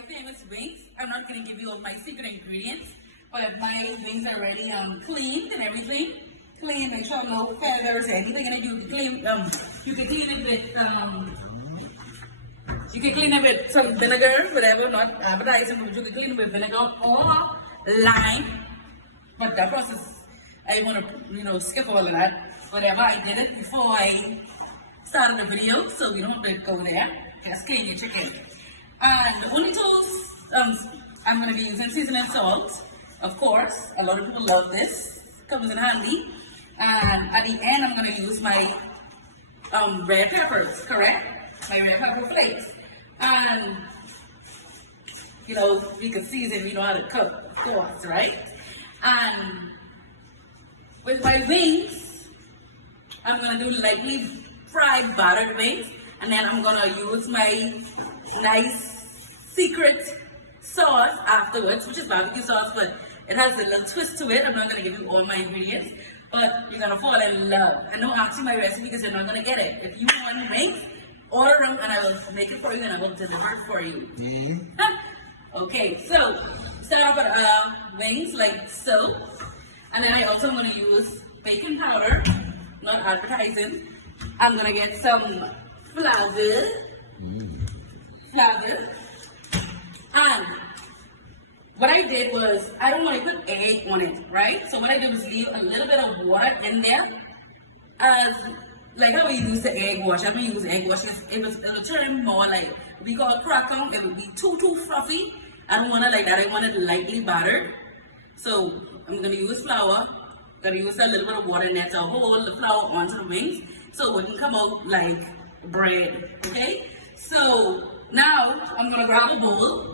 my famous wings. I'm not going to give you all my secret ingredients, but my wings are already cleaned and everything. Clean, make sure no feathers or anything in it. You can clean, you can clean it with you can clean it with some vinegar, whatever, not advertising, but you can clean it with vinegar or lime. But that process, I want to, skip all of that. Whatever, I did it before I started the video, so we don't have to go there. Just clean your chicken. And the only tools I'm going to be using seasoning salt. Of course, a lot of people love this. Comes in handy. And at the end, I'm going to use my red peppers, correct? My red pepper flakes. And, we can season, we know how to cook, of course, right? And with my wings, I'm going to do lightly fried battered wings. And then I'm going to use my nice secret sauce afterwards, which is barbecue sauce, but it has a little twist to it. I'm not going to give you all my ingredients, but you're going to fall in love. And don't ask me my recipe because you're not going to get it. If you want wings, order them and I will make it for you and I will deliver it for you. Okay, so start off with wings like so. And then I also am going to use baking powder, not advertising. I'm going to get some flour. And what I did was, I don't want to put egg on it, right? So what I did was leave a little bit of water in there, as like how we use the egg wash. I'm gonna use egg wash. It will turn more like we call crack on. It will be too fluffy. I don't want it like that. I want it lightly battered. So I'm gonna use flour. Gonna use a little bit of water in there to hold the flour onto the wings, so it wouldn't come out like bread. Okay. So now I'm gonna grab a bowl.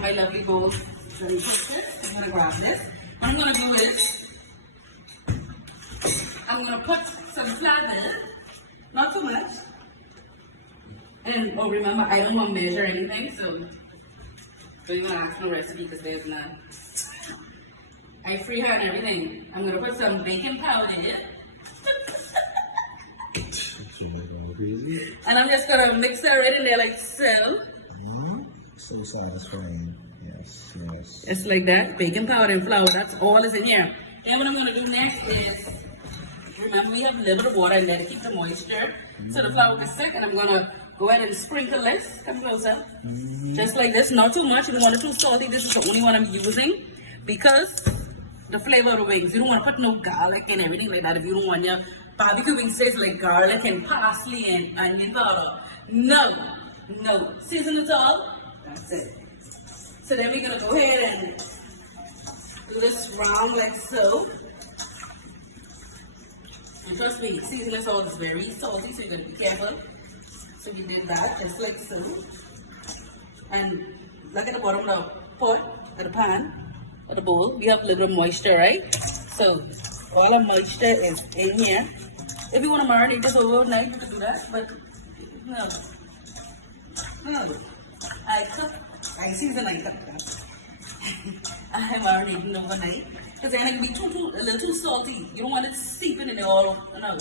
My lovely bowl. Very precious. I'm gonna grab this. What I'm gonna do is I'm gonna put some flour, not too much. And remember, I don't want to measure anything, so you're gonna ask no recipe because there's none. I freehand everything. I'm gonna put some baking powder in. And I'm just gonna mix that right in there like so. So satisfying. Yes. It's like that. Baking powder and flour. That's all is in here. Then what I'm gonna do next is, remember we have a little bit of water in there to keep the moisture, so the flour can stick. And I'm gonna go ahead and sprinkle this. Come closer. Just like this. Not too much. You don't want it too salty. This is the only one I'm using because the flavor of the wings. You don't want to put no garlic and everything like that if you don't want your barbecue wings taste like garlic and parsley and onion powder. No. Season it all. That's it. So then we're going to go ahead and do this round like so. And trust me, seasoning salt is very salty, so you're going to be careful. So we did that just like so. And look at the bottom of the pot, or the pan, or the bowl. We have a little moisture, right? So all the moisture is in here. If you want to marinate this overnight, you can do that, but no. I season like that. I'm marinating overnight because then it can be a little too salty. You don't want it seeping in the oil. No,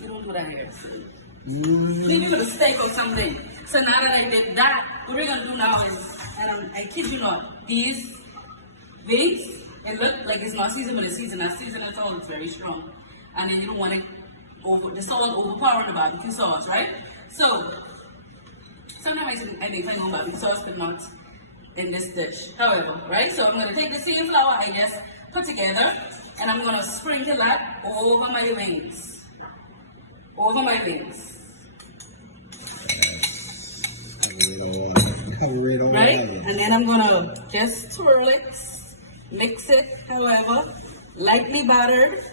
you don't do that here. So, leave it for the steak or something. So now that I did that, what we're gonna do now is, and I kid you not, these wings, it look like it's not seasoned, but it's seasoned. That seasoning salt is very strong, and then you don't want it the salt overpower the barbecue sauce, right? So sometimes I make my own barbecue sauce, but not in this dish. However, right? So I'm gonna take the same flour I just put together, and I'm gonna sprinkle that over my wings. Over my wings. Right? And then I'm gonna just swirl it, mix it, however, lightly battered.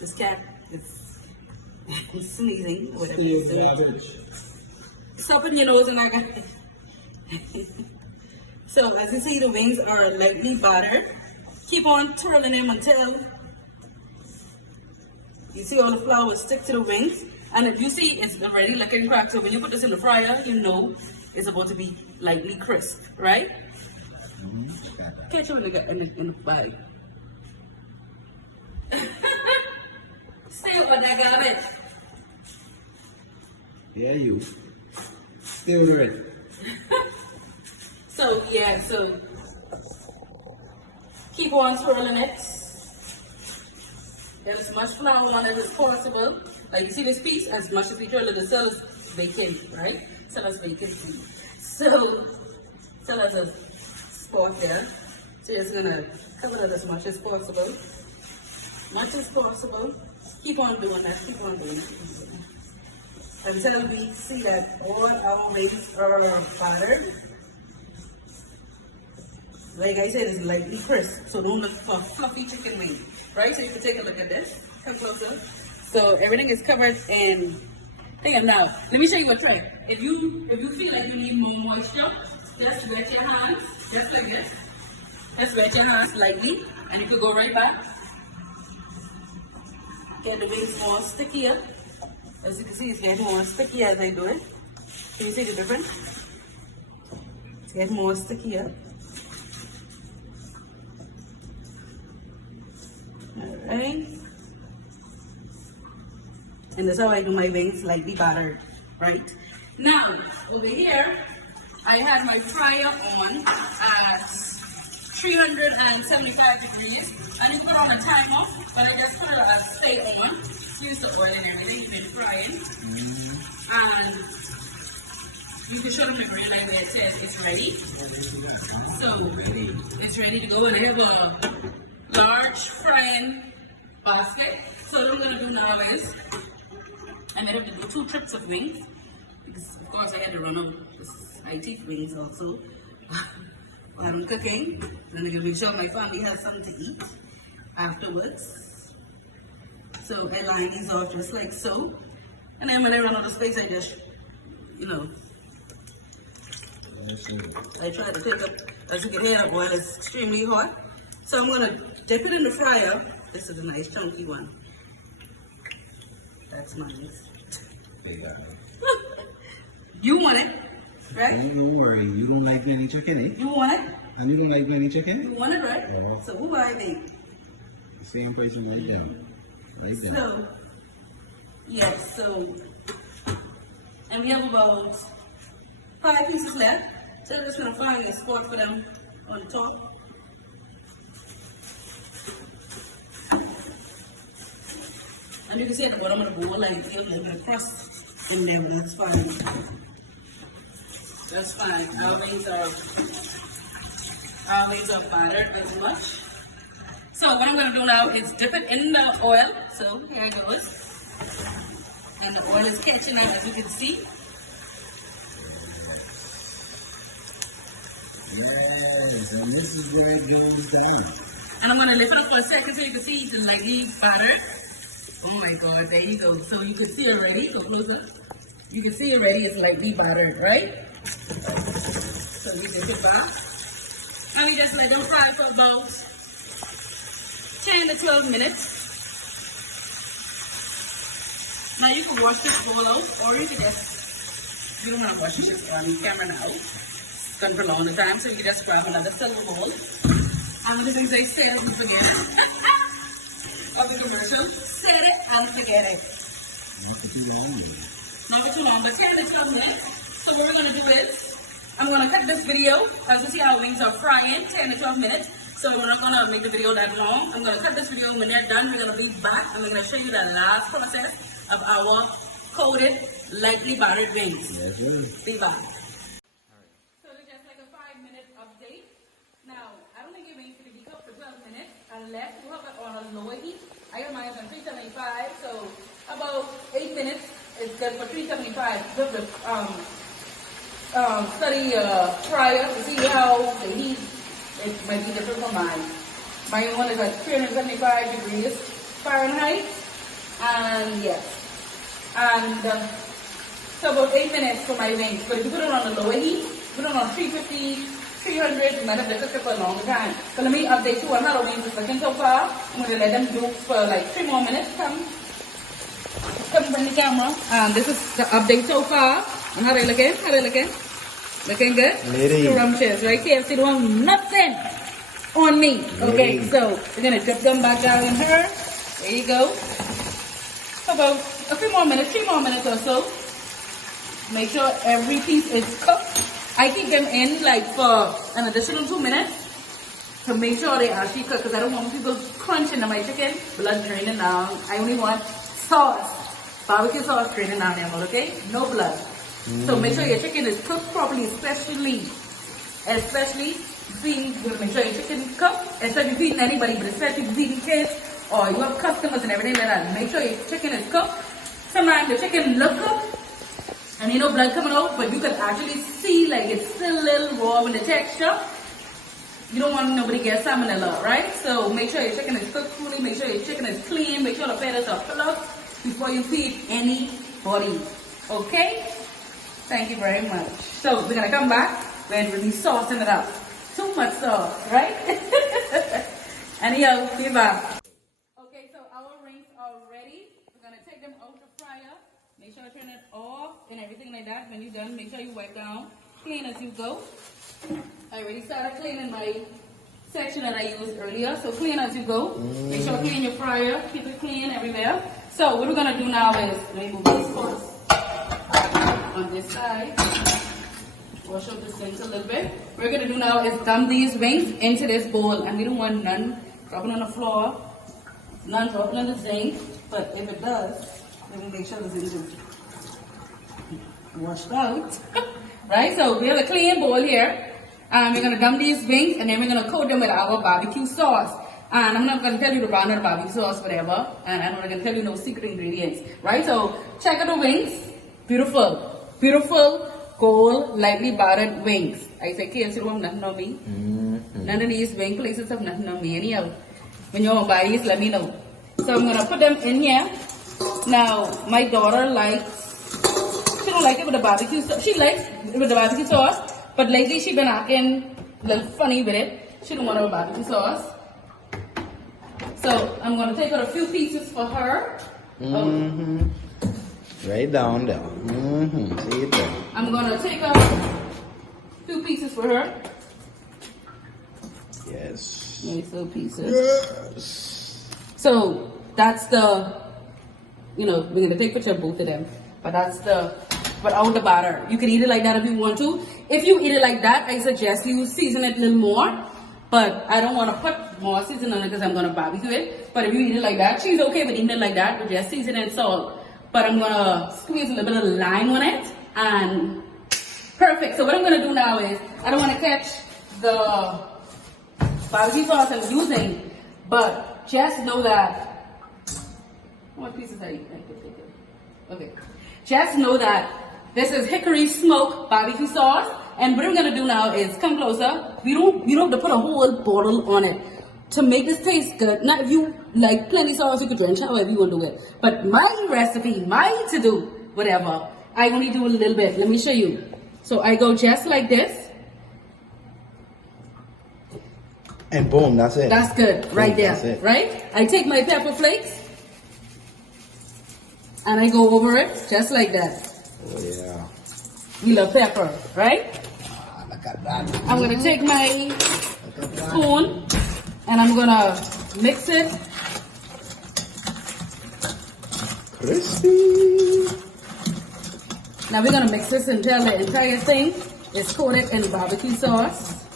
This cat is sneezing. Stop in your nose and I got it. So as you see, the wings are lightly battered. Keep on twirling them until you see all the flour stick to the wings. And if you see it's already looking cracked, so when you put this in the fryer, you know it's about to be lightly crisp, right? Catch you in the body. Stay on that garbage. Yeah, you. Stay with it. So yeah, so keep on swirling it. Get as much flour on it as possible. Like you see this piece, as much as we twirl it, the cell is vacant, right? Cell is vacant. So cell has a spot there. So you're just gonna cover it as much as possible. Much as possible. Keep on doing that, keep on doing it. Until we see that all our wings are battered. Like I said, it's lightly crisp, so don't look for fluffy chicken wing, right? So you can take a look at this, come closer. So everything is covered in thing. And now, let me show you a trick. If you feel like you need more moisture, just wet your hands, just like this. Just wet your hands lightly, and you could go right back. Get the wings more stickier. As you can see, it's getting more sticky as I do it. Can you see the difference? It's getting more stickier. Alright. And that's how I do my wings, lightly battered. Right? Now, over here, I had my fryer on at 375 degrees. And you put on a timer, but I just put it at stay on. Use the oil and everything, you've been frying. And you can show them the grill like where it says it's ready. So it's ready to go. And I have a large frying basket. So what I'm going to do now is I'm going to do 2 trips of wings. Because of course I had to run out this IT wings also. While I'm cooking. And I'm going to make sure my family has something to eat afterwards. So I line these off just like so. And then when I run out of space, I just, you know, I try to cook up. As you can hear, the oil is extremely hot. So I'm going to dip it in the fryer. This is a nice chunky one. That's nice. You want it, right? Don't worry, you don't like any chicken, eh? You want it? And you don't like any chicken? You want it, right? Yeah. So who I make? The same person right there. Right there. So, yes, so, and we have about 5 pieces left. So I'm just going to find a spot for them on the top. And you can see at the bottom of the bowl, like, you have a little bit of crust in there, but that's fine. That's fine. Our wings are battered as much. So what I'm going to do now is dip it in the oil. So here it goes. And the oil is catching up, as you can see. Yes, and this is where it goes down. And I'm going to lift it up for a second so you can see it's lightly battered. Oh my God, there you go. So you can see it already. Go closer. You can see already it's lightly battered, right? So we dip it back. And we just let them fry for about 10 to 12 minutes. Now you can wash this bowl out, or you can just, you don't have to wash this on camera now. It's gone for a long time, so you can just grab another silver bowl. And the things I say, you forget it. Of the commercial, set it and forget it. Not for too long. Not for too long, but 10 to 12 minutes. So what we're going to do is, I'm going to cut this video, as you see our wings are frying, 10 to 12 minutes. So we're not going to make the video that long. I'm going to cut this video. When they're done, we're going to be back and we're going to show you the last process of our coated, lightly battered wings. Yes, sir. Be back. So it's just like a 5-minute update. Now, I don't think your wings can be cooked for 12 minutes unless you have it on a lower heat. I have mine on 375, so about 8 minutes is good for 375. Just study fryer to see how the heat. It might be different from mine. My one is at 375 degrees Fahrenheit. And yes. And so about 8 minutes for my wings. But if you put it on a lower heat, put it on 350, 300, you might have to cook it for a longer time. But let me update you on how the wings is looking so far. I'm going to let them do for like 3 more minutes. Come from the camera. This is the update so far. And how they looking? How they looking? Looking good? Lady. Scrumptious, right? KFC don't have nothing on me. Okay, so we're going to dip them back down in her. There you go. About a few more minutes, 3 more minutes or so. Make sure every piece is cooked. I keep them in like for an additional 2 minutes to make sure they actually cook, because I don't want people crunching on my chicken, blood draining down. I only want sauce, barbecue sauce draining down there, okay? No blood. So make sure your chicken is cooked properly, especially feeding, make sure your chicken is cooked, especially feeding anybody, but especially feeding kids or you have customers and everything like that. Make sure your chicken is cooked. Sometimes the chicken look cooked and ain't no blood coming out, but you can actually see like it's still a little raw in the texture. You don't want nobody to get salmonella, right? So make sure your chicken is cooked fully, make sure your chicken is clean, make sure the feathers are plucked before you feed anybody. Okay? Thank you very much. So we're gonna come back and really saucing it up. Too much sauce, right? Anyhow, be back. Okay, so our rings are ready. We're gonna take them out the fryer. Make sure you turn it off and everything like that. When you're done, make sure you wipe down, clean as you go. I already started cleaning my section that I used earlier, so clean as you go. Make sure you clean your fryer, keep it clean everywhere. So what we're gonna do now is, let me move this first on this side. Wash up the sink a little bit. What we're gonna do now is dump these wings into this bowl, and we don't want none dropping on the floor, none dropping on the sink. But if it does, let me make sure the zinc is washed out. Right? So we have a clean bowl here. We're gonna dump these wings, and then we're gonna coat them with our barbecue sauce. And I'm not gonna tell you the brand of the barbecue sauce, whatever. And I'm not gonna tell you no secret ingredients. Right? So check out the wings. Beautiful, beautiful. Gold, lightly battered wings. I say, KFC don't have nothing on me. None of these wing places have nothing on me. Anyhow, when you want to buy these, let me know. So I'm going to put them in here. Now, my daughter she don't like it with the barbecue sauce. She likes it with the barbecue sauce, but lately she's been acting a little funny with it. She don't want her barbecue sauce. So I'm going to take out a few pieces for her. Right down there. See it there. I'm gonna take out a few pieces for her. Yes. Nice little pieces. Yes. So that's the, we're gonna take a picture of both of them. But that's without the batter. You can eat it like that if you want to. If you eat it like that, I suggest you season it a little more. But I don't want to put more seasoning on it because I'm gonna barbecue it. But if you eat it like that, she's okay with eating it like that, but just season it salt. But I'm gonna squeeze a little bit of lime on it, and perfect. So what I'm gonna do now is, I don't wanna catch the barbecue sauce I'm using, but just know that, how much pieces are you? Okay. Just know that this is Hickory smoked barbecue sauce, and what I'm gonna do now is, come closer, you don't have to put a whole bottle on it. To make this taste good, now if you like plenty sauce, you could drench however you want to do it. But my recipe, my to-do, whatever, I only do a little bit. Let me show you. So I go just like this. And boom, that's it. That's good, right Boom, there, that's it. right? I take my pepper flakes and I go over it just like that. Oh yeah. We love pepper, right? Look at that. I'm gonna take my spoon and I'm gonna mix it. Crispy. Now we're gonna mix this until the entire thing is coated in barbecue sauce.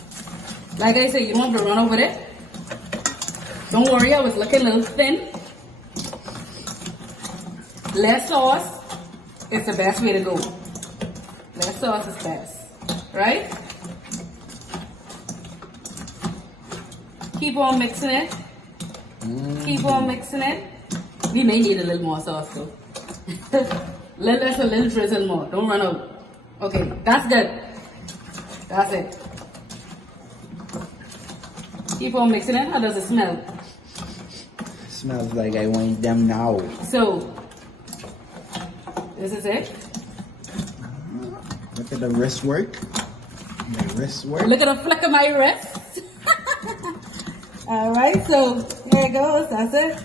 Like I said, you don't have to run over it. Don't worry, I was looking a little thin. Less sauce is the best way to go. Less sauce is best, right? Keep on mixing it. Keep on mixing it. We may need a little more sauce though. Let us a little drizzle more. Don't run out. Okay, that's good. That's it. Keep on mixing it. How does it smell? Smells like I want them now. So, this is it. Look at the wrist work. The wrist work. Look at the flick of my wrist. Alright, so here it goes. That's it.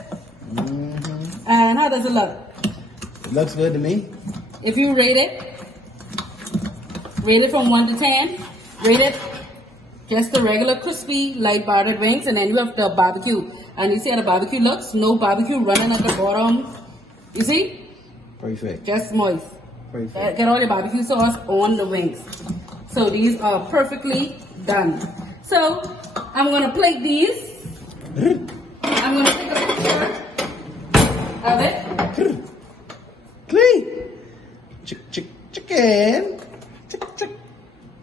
And how does it look? It looks good to me. If you rate it from 1 to 10, rate it just the regular crispy light battered wings, and then you have the barbecue. And you see how the barbecue looks? No barbecue running at the bottom. You see? Perfect. Just moist. Perfect. Get all your barbecue sauce on the wings. So these are perfectly done. So I'm gonna plate these. I'm gonna take a picture of it. Clean. Chicken.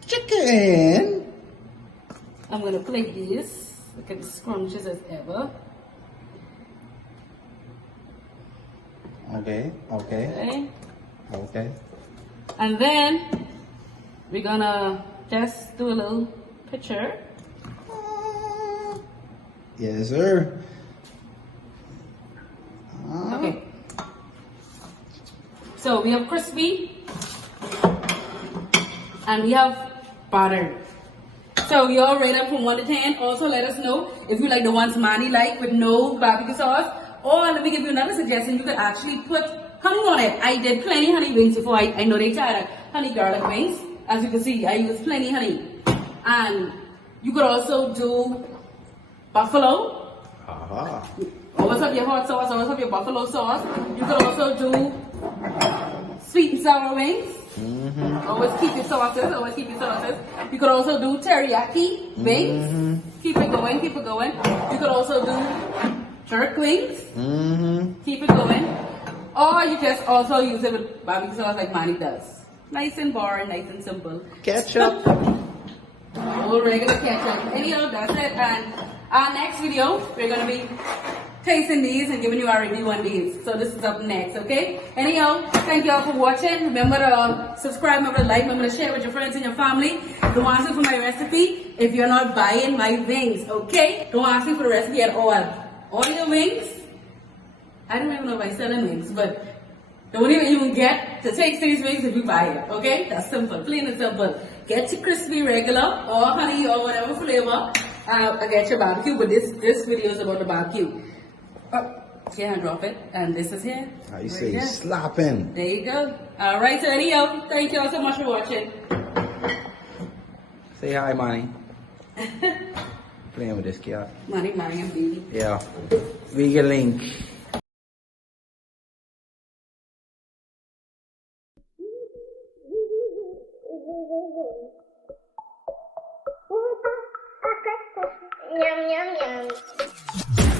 Chicken. I'm gonna plate these. Look at the scrumptious as ever. Okay. Okay. Okay. And then we're gonna just do a little picture. Yes, sir. Okay. So we have crispy and we have butter. So we all rate up from 1 to 10. Also let us know if you like the ones Manny like with no barbecue sauce. Or let me give you another suggestion. You could actually put honey on it. I did plenty honey wings before. I know they tried honey garlic wings. As you can see, I used plenty honey. And you could also do buffalo. Aha. Always have your hot sauce, always have your buffalo sauce. You could also do sweet and sour wings. Always keep your sauces, always keep your sauces. You could also do teriyaki wings. Keep it going, keep it going. You could also do jerk wings. Keep it going. Or you just also use it with barbecue sauce like Manny does. Nice and boring, nice and simple. Ketchup. All regular ketchup. Anyhow, that's it. And our next video, we're going to be tasting these and giving you our review on these. So this is up next, okay? Anyhow, thank you all for watching. Remember to subscribe, remember to like, remember to share with your friends and your family. Don't ask me for my recipe if you're not buying my wings, okay? Don't ask me for the recipe at all. All your wings, I don't even know if I sell wings, but don't even get to taste these wings if you buy it, okay? That's simple, plain and simple. Get your crispy regular or honey or whatever flavor. I get your barbecue, but this video is about the barbecue. Yeah, drop it. And this is here. I say slapping. There you go. Alright, so anyhow, thank you all so much for watching. Say hi, Manny. Playing with this cat. Manny, and baby. Yeah. Vegan link. Yum, yum, yum.